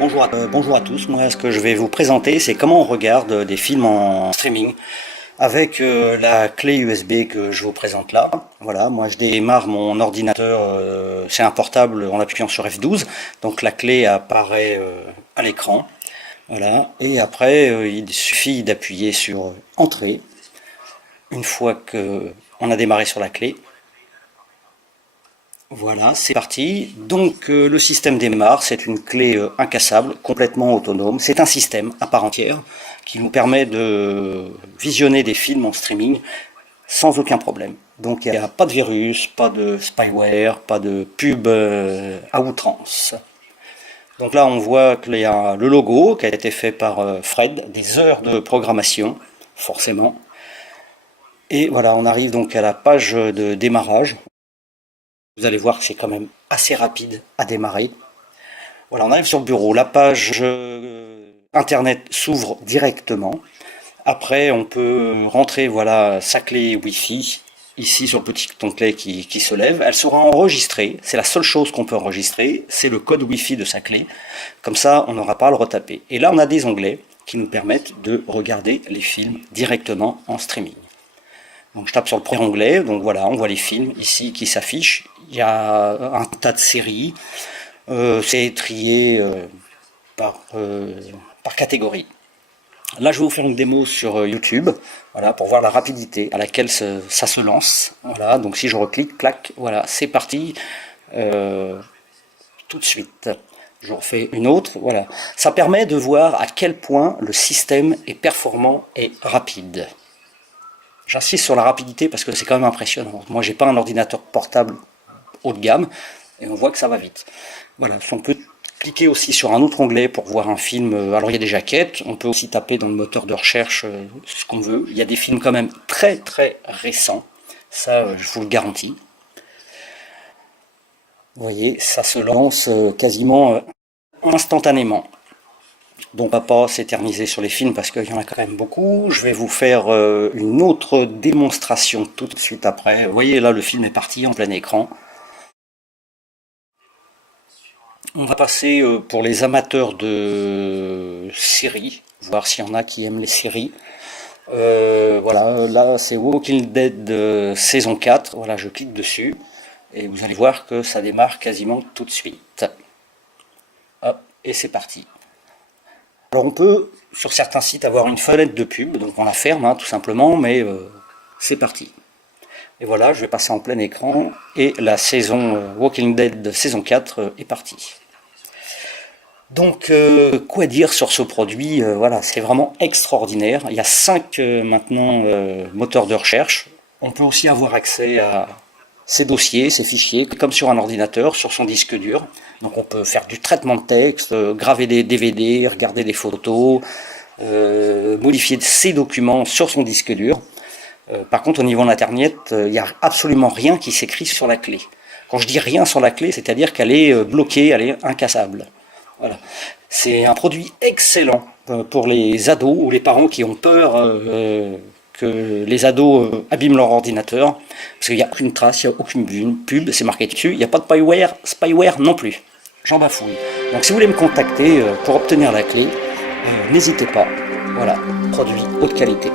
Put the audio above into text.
Bonjour à tous, moi ce que je vais vous présenter c'est comment on regarde des films en streaming avec la clé USB que je vous présente là. Voilà, moi je démarre mon ordinateur, c'est un portable en appuyant sur F12, donc la clé apparaît à l'écran. Voilà, et après il suffit d'appuyer sur Entrée une fois que on a démarré sur la clé. Voilà, c'est parti. Donc le système démarre, c'est une clé incassable, complètement autonome. C'est un système à part entière qui nous permet de visionner des films en streaming sans aucun problème. Donc il n'y a pas de virus, pas de spyware, pas de pub à outrance. Donc là on voit qu'il y a le logo qui a été fait par Fred, des heures de programmation, forcément. Et voilà, on arrive donc à la page de démarrage. Vous allez voir que c'est quand même assez rapide à démarrer. Voilà, on arrive sur le bureau. La page internet s'ouvre directement. Après, on peut rentrer voilà, sa clé Wi-Fi, ici sur le petit onglet qui se lève. Elle sera enregistrée. C'est la seule chose qu'on peut enregistrer. C'est le code Wi-Fi de sa clé. Comme ça, on n'aura pas à le retaper. Et là, on a des onglets qui nous permettent de regarder les films directement en streaming. Donc je tape sur le premier onglet, donc voilà, on voit les films ici qui s'affichent. Il y a un tas de séries, c'est trié par catégorie. Là, je vais vous faire une démo sur YouTube, voilà, pour voir la rapidité à laquelle ça se lance. Voilà, donc si je reclique, clac, voilà, c'est parti tout de suite. Je refais une autre, voilà. Ça permet de voir à quel point le système est performant et rapide. J'insiste sur la rapidité parce que c'est quand même impressionnant. Moi, j'ai pas un ordinateur portable haut de gamme et on voit que ça va vite. Voilà, on peut cliquer aussi sur un autre onglet pour voir un film. Alors, il y a des jaquettes. On peut aussi taper dans le moteur de recherche ce qu'on veut. Il y a des films quand même très très récents. Ça, je vous le garantis. Vous voyez, ça se lance quasiment instantanément. Donc on va pas s'éterniser sur les films parce qu'il y en a quand même beaucoup. Je vais vous faire une autre démonstration tout de suite après. Vous voyez là le film est parti en plein écran. On va passer pour les amateurs de séries, voir s'il y en a qui aiment les séries. Voilà, là c'est Walking Dead saison 4. Voilà, je clique dessus et vous allez voir que ça démarre quasiment tout de suite. Hop, et c'est parti. Alors on peut, sur certains sites, avoir une fenêtre de pub, donc on la ferme tout simplement, mais c'est parti. Et voilà, je vais passer en plein écran, et la saison Walking Dead saison 4 est partie. Donc, quoi dire sur ce produit voilà, c'est vraiment extraordinaire. Il y a 5 maintenant moteurs de recherche. On peut aussi avoir accès à ces dossiers, ces fichiers, comme sur un ordinateur, sur son disque dur. Donc on peut faire du traitement de texte, graver des DVD, regarder des photos, modifier ces documents sur son disque dur. Par contre, au niveau de l'Internet, il n'y a absolument rien qui s'écrit sur la clé. Quand je dis rien sur la clé, c'est-à-dire qu'elle est bloquée, elle est incassable. Voilà. C'est un produit excellent pour les ados ou les parents qui ont peur que les ados abîment leur ordinateur, parce qu'il n'y a aucune trace, il n'y a aucune pub, c'est marqué dessus, il n'y a pas de spyware non plus. J'en bafouille. Donc si vous voulez me contacter pour obtenir la clé, n'hésitez pas. Voilà, produit haute qualité.